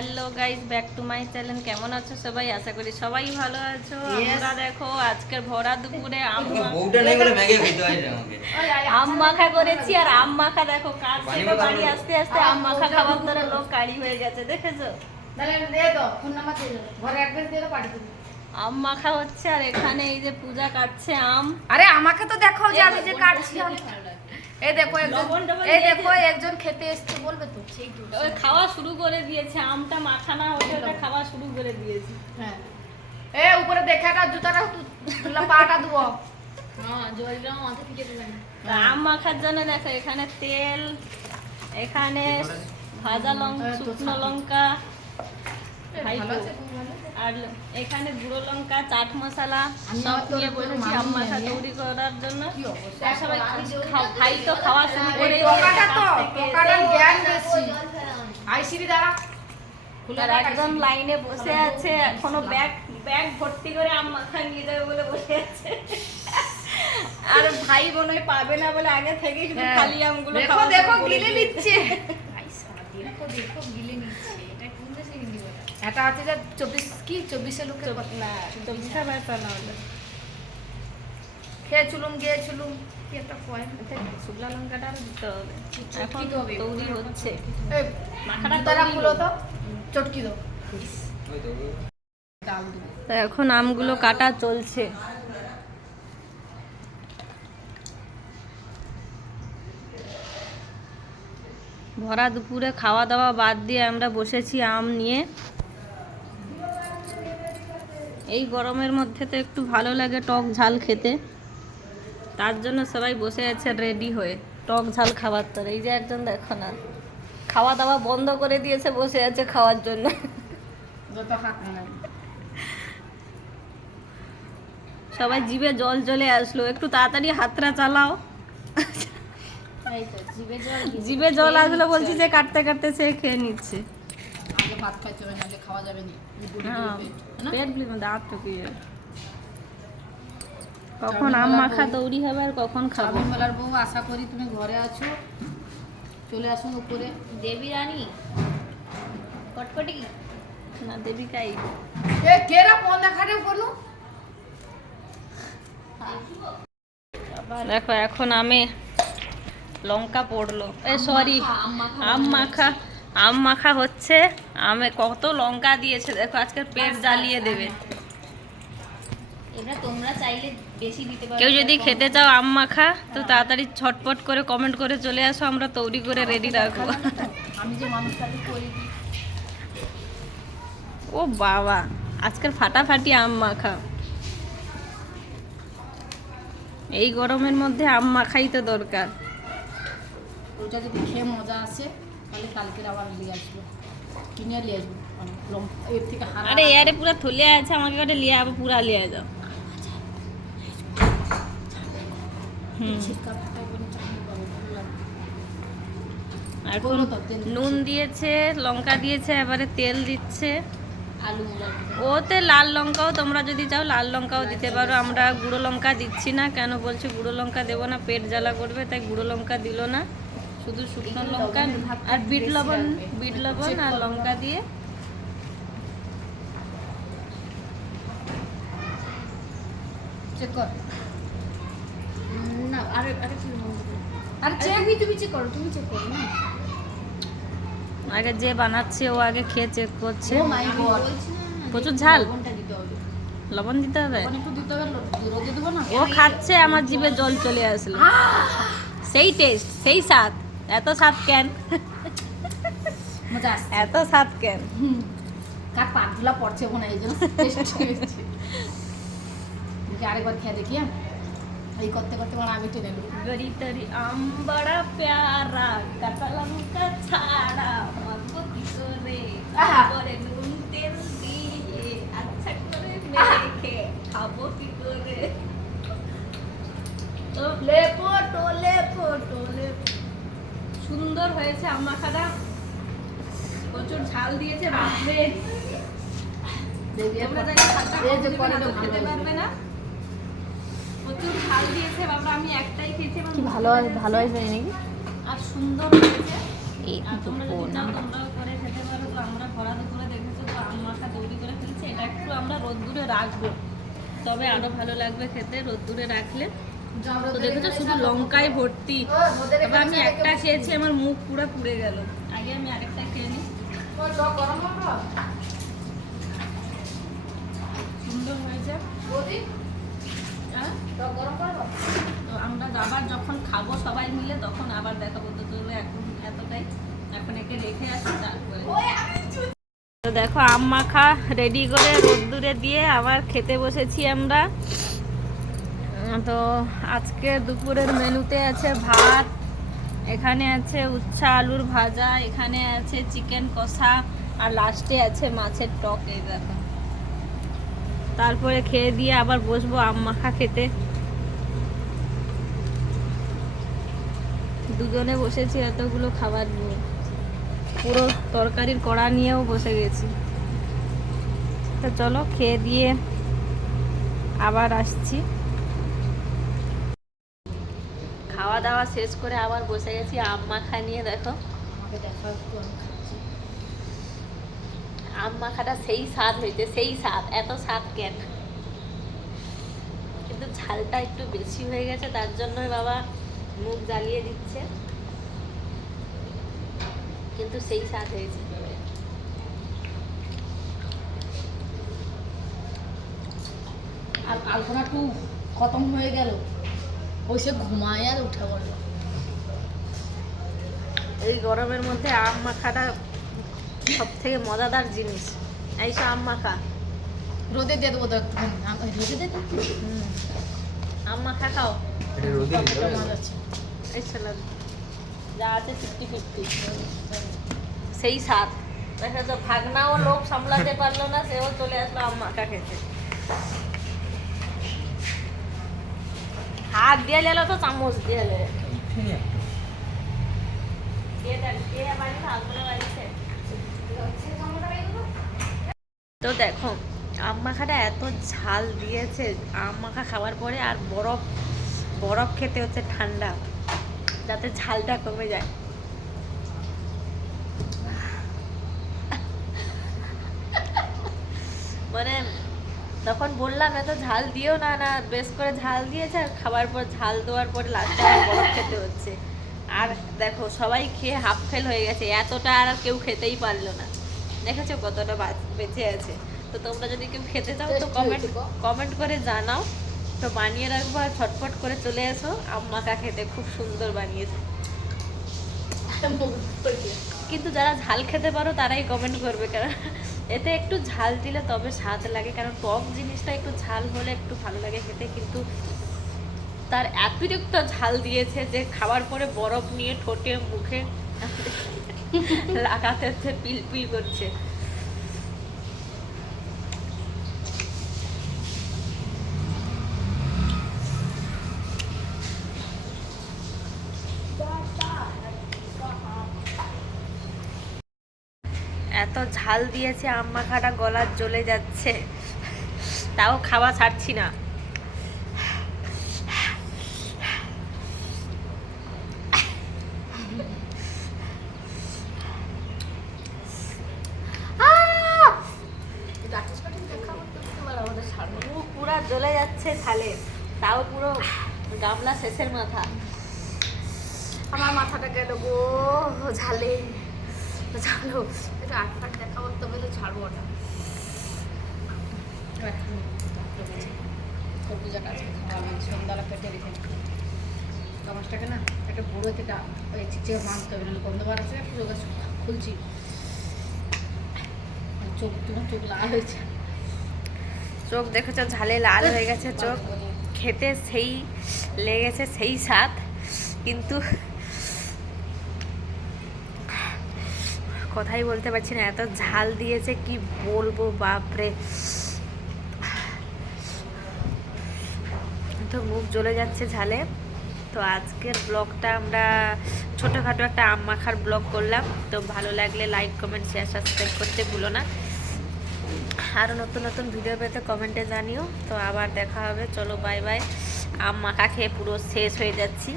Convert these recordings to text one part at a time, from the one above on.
Hello guys, back to my channel. কেমন আছো সবাই? আশা করি সবাই ভালো আছো। আমরা দেখো আজকের ভরা দুপুরে আম মাখা করেছি। আর আম মাখা দেখো কার থেকে বাড়ি আসতে আসতে আম মাখা খাবার ধরে লোক কাড়ি হয়ে গেছে, দেখেছো? আম মাখা হচ্ছে আর এখানে এই যে পূজা কাটছে আম। আরে আমাকে তো দেখো যে আমি যে কাটছি। এই দেখো একজন খেতে এসেছে, বলবে তো ওই খাওয়া শুরু করে দিয়েছে, আমটা মাখা না হয়ে ওটা খাওয়া শুরু করে দিয়েছে। হ্যাঁ, এ উপরে দেখাটা জুতাটা তুলা পাটা দুও। হ্যাঁ, জলটা মাথা ফিকে দিবেন। আম মাখার জন্য দেখো এখানে তেল, এখানে ভাজা লঙ্কা, শুকনো লঙ্কা, আর এখানে গুঁড়ো লঙ্কা, চাট মশলা সব নিয়ে বলেছি আম মাখা তৈরি করার জন্য। সবাই খাই তো খাওয়া শুরু করে আর একদম লাইনে বসে আছে, এখনো ব্যাগ ভর্তি করে আম মাখা নিয়ে যাবে বলে বসে আছে। আর ভাই বোন পাবে না বলে আগে থেকেই শুধু খালি আমগুলো দেখো দেখো গিলে নিচ্ছে। এটা হচ্ছে যে 24 লোকের না, 24 ব্যাপার না হলে খেয়েছিলুম গিয়েছিলুম কি একটা পয়েন্ট। শুকনো লঙ্কাটা দিতে হবে, এখন তৈরি হচ্ছে মাখাটা। তারা খুলো তো, চটকি দাও। তো এখন আমগুলো কাটা চলছে। ভরা দুপুরে খাওয়া দাওয়া বাদ দিয়ে আমরা বসেছি আম নিয়ে। এই গরমের মধ্যে তো একটু ভালো লাগে টক ঝাল খেতে, তার জন্য সবাই বসে আছে রেডি হয়ে টক ঝাল খাবার তোর। এই যে একজন দেখো না, খাওয়া দাওয়া বন্ধ করে দিয়েছে, বসে আছে খাওয়ার জন্য। সবাই জিভে জল চলে আসলো, একটু তাড়াতাড়ি হাতটা চালাও। জিভে জল আসলো, বলছি যে কাটতে কাটতে সে খেয়ে নিচ্ছে। কখন আম মাখা তৈরি হবে আর কখন খাবো। মেলার বউ, আশা করি তুমি ঘরে আছো, চলে আসুন উপরে। দেবী রানী কটকটি না, দেবিকাই এ কেরা কোন দেখারে কোন। দেখো এখন আমে লঙ্কা পড়লো, সরি আম মাখা হচ্ছে। আমে কত লঙ্কা দিয়েছে দেখো, আজকে পেট জ্বালিয়ে দেবে। এটা তোমরা চাইলে বেশি দিতে পারো। কেউ যদি খেতে চাও আম মাখা তো তাড়াতাড়ি ছটপট করে কমেন্ট করে চলে আসো, আমরা তৈরি করে রেডি রাখবো। আমি যে মানুষটাকে করি। ও বাবা, আজকের ফাটাফাটি আম মাখা। এই গরমের মধ্যে আম মাখাই তো দরকার। ওটা যদি খেয়ে মজা আসে তাহলে কালকে আবার নিয়ে আসবো, কিনে নিয়ে আসবো। এর থেকে আরে यारे पूरा थोले আছে, আমাকে কাটে লিয়ে আবার পুরা লিয়ে যাও। আর নুন দিয়েছে, লঙ্কা দিয়েছে, এবারে তেল দিচ্ছে। ওতে লাল লঙ্কাও তোমরা যদি চাও লাল লঙ্কাও দিতে পারো। আমরা গুঁড়ো লঙ্কা দিচ্ছি না, কেন বলছি গুঁড়ো লঙ্কা দেবো না, পেট জ্বালা করবে, তাই গুঁড়ো লঙ্কা দিল না। শুধু শুকনো লঙ্কা আর বিট লবণ আর লঙ্কা দিয়ে চেক কর না, আরে তুমি চেক করো না। আগে যে বানাচ্ছে ও আগে খেয়ে চেক করছে। ও মাই গড, প্রচুর ঝাল, লবণটা দিতে হবে। লবণ দিতে হবে। একটু দিতে হবে, রোদে দেবো না। ও খাচ্ছে, আমার জিভে জল চলে আসলো। সেই টেস্ট, সেই স্বাদ। এত স্বাদ কেন? মজা আসছে। এত স্বাদ কেন? কার পাতলা পড়ছে মনে হয়, এই জন্য টেস্ট হচ্ছে। দেখি আরেকবার খেয়ে দেখি। এই করতে করতে মানে আমি টেনে নেব। গরি তরি আম বড়া প্যারা, কাঁচা লঙ্কা ছাড়া মাখবো কি করে, তারপরে নুন তেল দিয়ে আচ্ছা করে মেখে খাবো কি করে। সুন্দর হয়েছে আম মাখাটা, প্রচুর ঝাল দিয়েছে। বাপরে, তোমরা জানি খেতে পারবে না, প্রচুর ঝাল দিয়েছে বাবা। আমি একটাই খেয়েছি, ভালো হয়েছে নাকি? আর সুন্দর হয়েছে। তোমরা যদি চাও তোমরাও করে খেতে পারো। তো আমরা ভরা দুপুরে রাখবো। তবে আরো ভালো লাগবে খেতে রোদ্দুরে রাখলে। তো দেখেছো শুধু লঙ্কায় ভর্তি। তবে আমি একটা খেয়েছি, আমার মুখ পুরো পুড়ে গেল। আগে আমি আরেকটা খেয়ে নিই। সুন্দর হয়েছে। হ্যাঁ? তো আমরা আবার যখন খাবো সবাই মিলে তখন আবার দেখাবো। তো চলো এখন এতটাই, এখন একে রেখে আসি তারপরে। তো দেখো আম মাখা রেডি করে রোদ্দুরে দিয়ে আবার খেতে বসেছি আমরা। তো আজকে দুপুরের মেনুতে আছে ভাত, এখানে আছে উচ্ছা আলুর ভাজা, এখানে আছে চিকেন কষা, আর লাস্টে আছে মাছের টক। এই দেখো, তারপরে খেয়ে দিয়ে আবার বসবো আম মাখা খেতে। দুজনে বসেছি এতগুলো খাবার নিয়ে, পুরো তরকারির কড়া নিয়েও বসে গেছি। তো চলো খেয়ে দিয়ে আবার আসছি। খাওয়া দাওয়া শেষ করে আবার বসে গেছি আম মাখা নিয়ে। দেখো আম মাখাটা সেই স্বাদ হয়েছে, সেই স্বাদ। এত স্বাদ কেন? কিন্তু ঝালটা একটু বেশি হয়ে গেছে, তার জন্যই বাবা মুখ জ্বালিয়ে দিচ্ছে, কিন্তু সেই স্বাদ হয়েছে। আর আলপনা টু খতম হয়ে গেল, ওই সে ঘুমায় আর উঠে বললো। এই গরমের মধ্যে আম মাখাটা সব থেকে মজাদার জিনিস। এইসব আম মাখা রোদে দিয়ে দেবো তো একটুখানি, রোদে দিয়ে দেবো। আম মাখা খাও, এটা রোদে দিতে হবে? মজা আছে। এই সালাদ যা আছে 50-50 সেই স্বাদ। দেখা তো ভাগনাও লোক সামলাতে পারলো না, সেও চলে আসলো আম মাখা খেতে। হাত দিয়ে লেলো তো চামচ দিয়ে লে। তো দেখো আম মাখাটা এত ঝাল দিয়েছে, আম মাখা খাওয়ার পরে আর বরফ বরফ খেতে হচ্ছে ঠান্ডা, যাতে ঝালটা কমে যায়। মানে তখন বললাম এত ঝাল দিও না, না বেশ করে ঝাল দিয়েছে, আর খাবার পর ঝাল দেওয়ার পরে লাস্টে বরফ খেতে হচ্ছে। আর দেখো সবাই খেয়ে হাফ ফেল হয়ে গেছে, এতটা আর কেউ খেতেই পারলো না। দেখেছো কতটা বেঁচে আছে। তো তোমরা যদি কেউ খেতে চাও তো কমেন্ট করে জানাও, তো বানিয়ে রাখবো। আর ছটফট করে চলে এসো আম মাখা খেতে, খুব সুন্দর বানিয়েছে। কিন্তু যারা ঝাল খেতে পারো তারাই কমেন্ট করবে, কারণ এতে একটু ঝাল দিলে তবে স্বাদ লাগে। কারণ টক জিনিসটা একটু ঝাল হলে একটু ভালো লাগে খেতে, কিন্তু তার অতিরিক্ত ঝাল দিয়েছে যে খাওয়ার পরে বরফ নিয়ে ঠোঁটে মুখে লাগাতে হচ্ছে, পিল পিল করছে। এত ঝাল দিয়েছে আম মাখাটা গলার জ্বলে যাচ্ছে, তাও খাওয়া ছাড়ছি না। মুখ পুরো জ্বলে যাচ্ছে ঝালে, তাও পুরো গামলা শেষের মাথা। আমার মাথাটা গেল গো ঝালে। চলো একটু আটফাট দেখাবো, তবে তো ছাড়বো ওটা। সবজিটা আজকে খাওয়াবেন সন্ধ্যাবেলা পেটে রেখে টমাসটাকে না একটা বড়ো থেকে ওই চিকচিকে মানতে হবে, নাহলে গন্ধ বার আছে। পুরো গাছ খুলছি, চোখ তোমার চোখ লাল হয়েছে। চোখ দেখেছো ঝালে লাল হয়ে গেছে চোখ। খেতে সেই লেগেছে সেই স্বাদ, কিন্তু কথাই বলতে পারছি না, এত ঝাল দিয়েছে কি বলবো, বাপরে। তো মুখ জ্বলে যাচ্ছে ঝালে। তো আজকের ব্লগটা আমরা ছোটোখাটো একটা আম মাখার ব্লগ করলাম। তো ভালো লাগলে লাইক কমেন্ট শেয়ার সাবস্ক্রাইব করতে ভুলো না। আরও নতুন নতুন ভিডিও পেতে কমেন্টে জানিও। তো আবার দেখা হবে, চলো বাই বাই। আম মাখা খেয়ে পুরো শেষ হয়ে যাচ্ছি।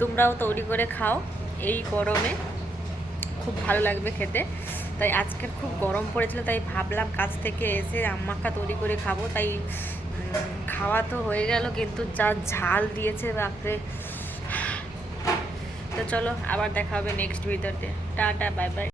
তোমরাও তৈরি করে খাও, এই গরমে খুব ভালো লাগবে খেতে। তাই আজকে খুব গরম পড়েছিল, তাই ভাবলাম কাজ থেকে এসে আম্মাক্কা তৈরি করে খাবো। তাই খাওয়া তো হয়ে গেল, কিন্তু যা ঝাল দিয়েছে বাপরে। তো চলো আবার দেখা হবে নেক্সট ভিডিওতে। Tata, bye bye.